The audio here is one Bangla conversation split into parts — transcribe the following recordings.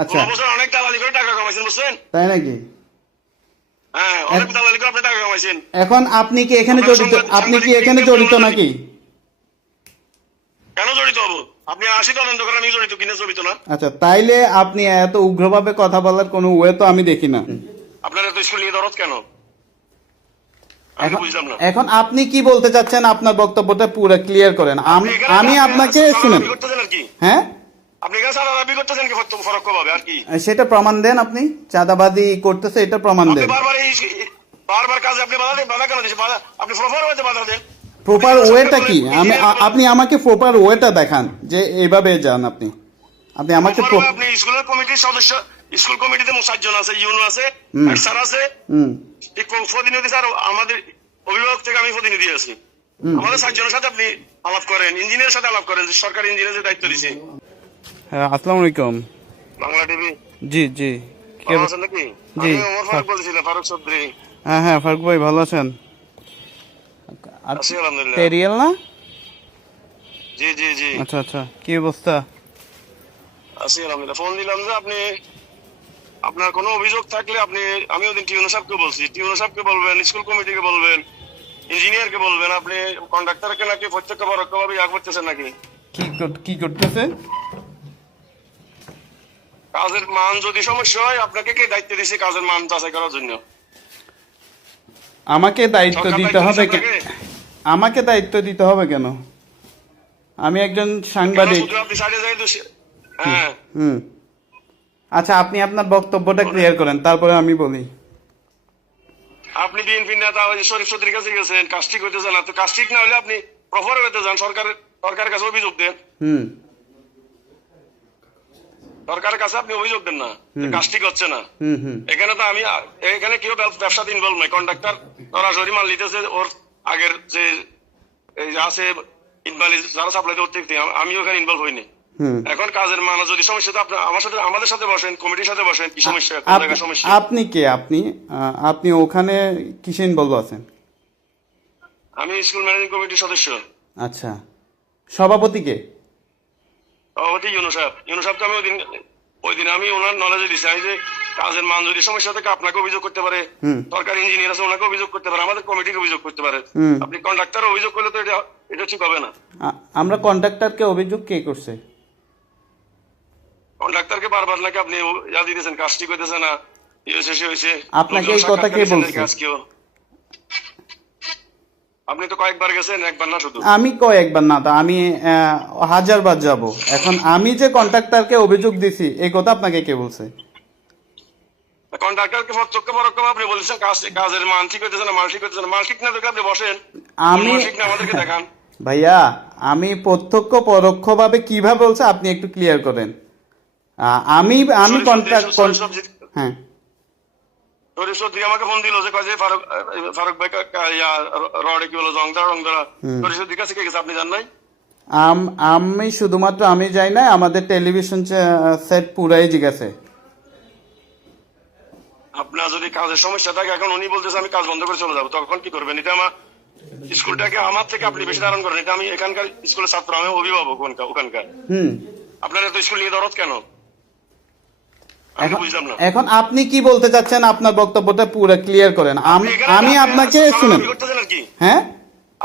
আচ্ছা, বছর অনেক দালালি করে টাকা কামাইছেন, বুঝছেন? তাই নাকি? হ্যাঁ, অনেক দালালি করে আপনি টাকা কামাইছেন। এখন আপনি কি এখানে আপনার জড়িত? আপনি কি এখানে সাংবাদিক জড়িত নাকি? কেন জড়িত হবো? আপনি আসি তদন্ত করেন, আমি জড়িত কিনা জড়িত না? আচ্ছা, তাইলে আপনি এত উগ্রভাবে কথা বলার কোনো ওয়ে তো আমি দেখি না। আপনার এত স্কুল নিয়ে দরদ কেন? আমি এখন বুঝলাম না। এখন আপনি কি বলতে চাচ্ছেন? আপনার বক্তব্যটা পুরো ক্লিয়ার করেন। আমি আপনাকে শুনেন। করতেছেন আর কি? হ্যাঁ, আপনি এখানে সারারাবি করতেছেন কি ফরক ভাবে আর কি? সেটা প্রমাণ দেন। আপনি চাঁদাবাজি করতেছে, এটা প্রমাণ আপনি দেন। বারবার কাজে আপনি বাধা কেন দিচ্ছেন? আপনি প্রপার ওয়েতে বাধা দেন। প্রপার ওয়েটা কি? আপনি আমাকে প্রপার ওয়েটা দেখান যে এইভাবে যান আপনি। আপনি আমাকে আপনি স্কুলের কমিটির সদস্য, স্কুল কমিটিতে 7 জন আছে, ইউনো আছে, স্যার আছে, ঠিক প্রতিনিধি স্যার, আমাদের অভিভাবক থেকে আমি প্রতিনিধি আছি। আমাদের 7 জনের সাথে আপনি আলাপ করেন, ইঞ্জিনিয়ারের সাথে আলাপ করেন, সরকারি ইঞ্জিনিয়ার যে দায়িত্ব দিছে। হ্যাঁ, আসসালামু আলাইকুম। বাংলা টিভি। জি জি, কে ভালো আছেন নাকি? জি, আমি ওমর ফারুক বলছিলাম, ফারুক চৌধুরী। হ্যাঁ হ্যাঁ, ফারুক ভাই ভালো আছেন? আছি আলহামদুলিল্লাহ। টেরিয়াল না? জি জি জি, আচ্ছা আচ্ছা, কি অবস্থা? আছি আলহামদুলিল্লাহ। ফোন দিলাম যে আপনি, আপনার কোনো অভিযোগ থাকলে আপনি, আমি ওদিন টিউনো সাহেবকে বলছি, টিউনো সাহেবকে বলবেন, স্কুল কমিটিকে বলবেন, ইঞ্জিনিয়ারকে বলবেন। আপনি কন্ডাক্টরকে নাকি প্রত্যক্ষ পরোক্ষভাবে ইয়া করতেছেন নাকি? কি করতেছে? কাজের মান যদি সমস্যা হয়, আপনাকে কে দায়িত্ব দিয়েছে কাজের মান যাচাই করার জন্য? আমাকে দায়িত্ব সরকার দিতে দায়িত্ব হবে দিয়েছে কেন? আপনাকে? আমাকে দায়িত্ব দিতে হবে কেন? আমি একজন সাংবাদিক। শুধু আপনি সাইডে যাই তো হ্যাঁ। হুম, আচ্ছা, আপনি আপনার বক্তব্যটা ক্লিয়ার করেন, তারপরে আমি বলি। আপনি বিএনপি নেতা ওই শরীফ চৌধুরীর কাছে গেছেন, কাজ ঠিক হইতেছে না, তো কাজ ঠিক না হলে আপনি প্রফর হইতে যান, সরকারের কাছে অভিযোগ দেন। হুম সরকারের কাছে আপনি অভিযোগ দেন না যে কাজ ঠিক হচ্ছে না। হুম হুম এখানে তো আমি, এখানে কেউ ব্যবসাতে ইনভলভ নাই। কন্ডাক্টর সরাসরি মাল নিতেছে, ওর আগের যে এই যে আছে ইনভ্যালি যারা সাপ্লাই করতে, আমিও এখানে ইনভলভ হইনি। হুম। এখন কাজের মান যদি সমস্যা, তো আপনি আমার সাথে, আমাদের সাথে বসেন, কমিটির সাথে বসেন, কি সমস্যা, কোন জায়গায় সমস্যা। আপনি কে? আপনি ওখানে কিসে ইনভলভ আছেন? আমি স্কুল ম্যানেজিং কমিটির সদস্য। আচ্ছা, সভাপতি কে? সভাপতি ইউনুস সাহেব। ইউনুস সাহেবকে আমি ওই দিন আমি ওনার নলেজে দিচ্ছি, আমি যে কাজের মান যদি সমস্যা থাকে আপনাকে অভিযোগ করতে পারে, সরকারি ইঞ্জিনিয়ার আছে ওনাকে অভিযোগ করতে পারে, আমাদের কমিটিকে অভিযোগ করতে পারে। আপনি কন্ডাক্টর অভিযোগ করলে তো এটা ঠিক হবে না। আমরা কন্ট্রাক্টরকে অভিযোগ কে করছে? কন্ডাক্টরকে বারবার নাকি আপনি ইয়া দিতেছেন, কাজ ঠিক হইতেছে না, হয়েছে। আপনাকে এই কথা কে বলছে? আপনি তো কয়েকবার গেছেন, একবার না শুধু। আমি কয়েকবার না, তো আমি হাজারবার যাব। এখন আমি যে কন্ট্রাক্টরকে অভিযোগ দিছি, এই কথা আপনাকে কে বলছে? কন্ট্রাক্টরকে প্রত্যক্ষ পরোক্ষ আপনি বলছেন কাজের মান ঠিক হইতেছে না, মাল ঠিক হইতেছে না। মাল ঠিক না দেখে আপনি বসেন, আমি ঠিক না আমাদেরকে দেখান। ভাইয়া, আমি প্রত্যক্ষ পরোক্ষভাবে কিভাবে বলছে আপনি একটু ক্লিয়ার করেন। আমি কন্ট্রাক্ট, হ্যাঁ, শরীফ চৌধুরী আমাকে ফোন দিল যে ফারুক ভাই রডে কি বলো রংধরা। শরীফ চৌধুরীর কাছে কে গেছে আপনি জান নাই? আমি শুধুমাত্র আমি যাই না, আমাদের টেলিভিশন সেট পুরাই জিজ্ঞাসে। আপনার যদি কাজের সমস্যা থাকে, এখন উনি বলতেছে আমি কাজ বন্ধ করে চলে যাবো, তখন কি করবেন? এটা আমার স্কুলটাকে আমার থেকে আপনি বেশি ধারণ করেন। এটা আমি এখানকার স্কুলের ছাত্র, আমি অভিভাবক ওখানকার। আপনার এত স্কুল নিয়ে দরদ কেন? আমি বুঝলাম না। এখন আপনি কি বলতে চাচ্ছেন? আপনার বক্তব্যটা পুরো ক্লিয়ার করেন। আমি আপনাকে শুনেন। হ্যাঁ,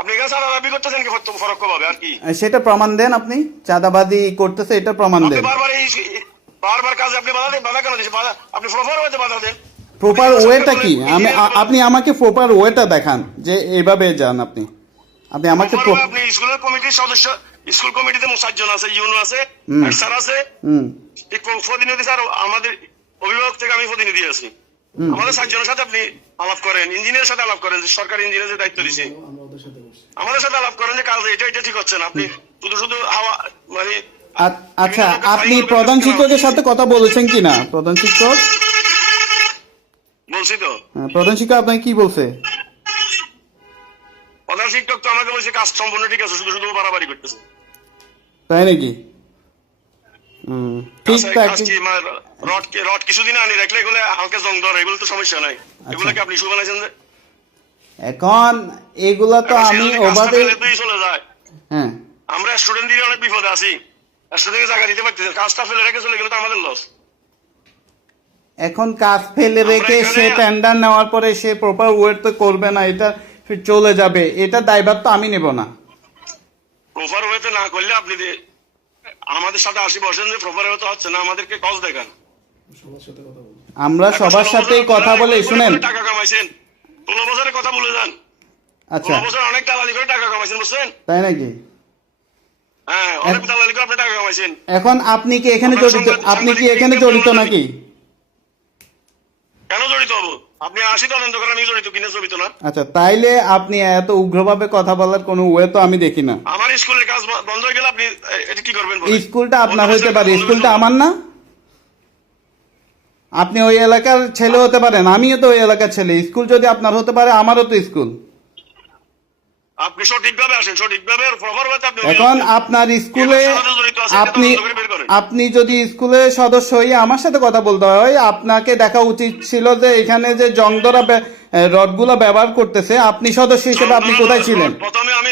আপনি এখানে সারারাবি করতেছেন কি ফরক ভাবে আর কি? সেটা প্রমাণ দেন। আপনি চাঁদাবাজি করতেছে, এটা প্রমাণ দেন। বারবার কাজে আপনি বাধা কেন দিচ্ছেন? আপনি প্রপার ওয়েতে বাধা দেন। প্রপার ওয়েটা কি? আপনি আমাকে প্রপার ওয়েটা দেখান যে এইভাবে যান আপনি। আপনি আমাকে আপনি স্কুলের কমিটির সদস্য, স্কুল কমিটিতে 7 জন আছে, ইউনো আছে, স্যার আছে, ঠিক প্রতিনিধি স্যার, আমাদের অভিভাবক থেকে আমি প্রতিনিধি আছি। আমাদের 7 জনের সাথে আপনি আলাপ করেন, ইঞ্জিনিয়ারের সাথে আলাপ করেন, সরকারি ইঞ্জিনিয়ার যে দায়িত্ব দিছে, আমাদের সাথে আলাপ করেন যে কাজ এটা ঠিক হচ্ছে না। আপনি শুধু হাওয়া মানে। আচ্ছা, আপনি প্রধান শিক্ষকের সাথে কথা বলেছেন কিনা? প্রধান শিক্ষক বলছি তো। প্রধান শিক্ষক আপনাকে কি বলছে? প্রধান শিক্ষক তো আমাকে বলছে কাজ সম্পূর্ণ ঠিক আছে, শুধু বাড়াবাড়ি করতেছে। তাই নাকি? রড কিছুদিন আনি রাখলে এগুলো হালকা জং ধরে, এগুলো তো সমস্যা নাই। এগুলো কি আপনি ইস্যু বানাইছেন যে? এখন এগুলা তো আমি ওভাবে চলে যায়। হ্যাঁ, আমরা স্টুডেন্ট দিয়ে অনেক বিপদে আছি। স্টুডেন্টকে জায়গা দিতে পারতেছি, কাজটা ফেলে রেখে চলে গেলে তো আমাদের লস। এখন কাজ ফেলে রেখে আমরা সে এখানে- টেন্ডার নেওয়ার পরে সে প্রপার ওয়েট তো করবে না, এটা চলে যাবে, এটা দায়ভার তো আমি নেব না। প্রপার ওয়েতে না করলে আপনি আমাদের সাথে 80% যে প্রপার ওয়েতে হচ্ছে না, আমাদেরকে কজ দেখান। আমরা সবার সাথেই কথা বলে, শুনেন, টাকা কামাইছেন 16 বছরের কথা বলে যান। আচ্ছা 16 বছর অনেক দালালি করে টাকা কামাইছেন, বুঝছেন? তাই নাকি? হ্যাঁ, অনেক দালালি করে আপনি টাকা কামাইছেন। এখন আপনি কি এখানে আপনার জড়িত? সাংবাদিক- আপনি কি সাংবাদিক এখানে কেউ জড়িত বলুন নাকি? কেন জড়িত হবো? আপনি 80 তদন্ত করেন, আমি জড়িত কিনা জড়িত না? আচ্ছা, তাইলে আপনি এত উগ্রভাবে কথা বলার কোনো ওয়ে তো আমি দেখি না। আমার স্কুলের কাজ বন্ধ হয়ে গেলে আপনি এটা কি করবেন বলেন? স্কুলটা আপনার বন্ধ হইতে বছর পারে, বন্ধ স্কুলটা করে আমার না? আপনি ওই এলাকার ছেলে হতে পারেন, আমিও তো ওই এলাকার ছেলে। স্কুল যদি আপনার হতে পারে, আমারও তো স্কুল। আপনি সঠিকভাবে আসেন, সঠিকভাবে প্রপার ওয়েতে আপনি এখন আপনার স্কুলে আপনি আপনি যদি স্কুলের সদস্য হয়ে আমার সাথে কথা বলতে হয়, আপনাকে দেখা উচিত ছিল যে এখানে যে জংধরা রডগুলো ব্যবহার করতেছে, আপনি সদস্য হিসেবে আপনি কোথায় ছিলেন? প্রথমে আমি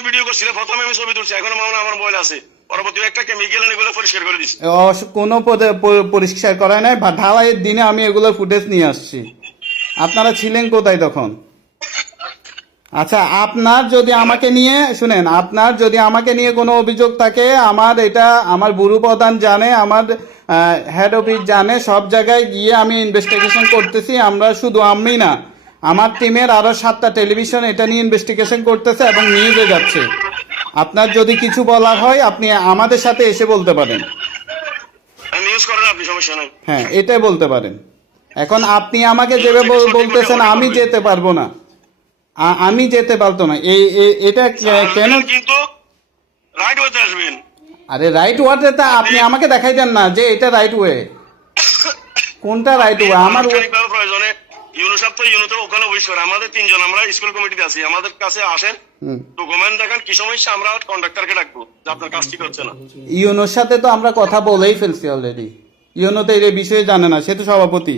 ভিডিও করছিলাম, প্রথমে আমি ছবি তুলছি, এখন আমার মোবাইল আছে। পরবর্তী একটা কেমিক্যাল এনে পরিষ্কার করে দিচ্ছি। কোনো পরিষ্কার করায় নাই, ঢালাইয়ের দিনে আমি এগুলো ফুটেজ নিয়ে আসছি। আপনারা ছিলেন কোথায় তখন? আচ্ছা, আপনার যদি আমাকে নিয়ে শুনেন, আপনার যদি আমাকে নিয়ে কোনো অভিযোগ থাকে, আমার ব্যুরো প্রধান জানে, আমার হেড অফিস জানে, সব জায়গায় গিয়ে আমি ইনভেস্টিগেশন করতেছি। আমরা শুধু আমি না, আমার টিমের আরো 7টা টেলিভিশন এটা নিয়ে ইনভেস্টিগেশন করতেছে এবং নিউজে যাচ্ছে। আপনার যদি কিছু বলার হয়, আপনি আমাদের সাথে এসে বলতে পারেন। নিউজ করেন আপনি, সমস্যা নাই। হ্যাঁ, এটাই বলতে পারেন। এখন আপনি আমাকে যেভাবে বলতেছেন, আমি যেতে পারবো না, আমি যেতে পারতো না। এটা কেন? কিন্তু রাইট ওয়েতে আসবেন। আরে রাইট ওয়েটা আপনি আমাকে দেখাই দেন না যে এটা রাইট ওয়ে। কোনটা রাইট ওয়ে? আমার আনুষ্ঠানিকভাবে প্রয়োজনে ইউনুতে ওখানে অফিস করে। আমাদের 3 জন আমরা স্কুল কমিটিতে আছি, আমাদের কাছে আসেন, ডকুমেন্ট দেখান, কি সমস্যা, আমরা কন্ডাক্টরকে ডাকবো যে আপনার কাজ ঠিক হচ্ছে না। ইউনোর সাথে তো আমরা কথা বলেই ফেলছি অলরেডি। ইউনো তো এই বিষয়ে জানে না, সে তো সভাপতি।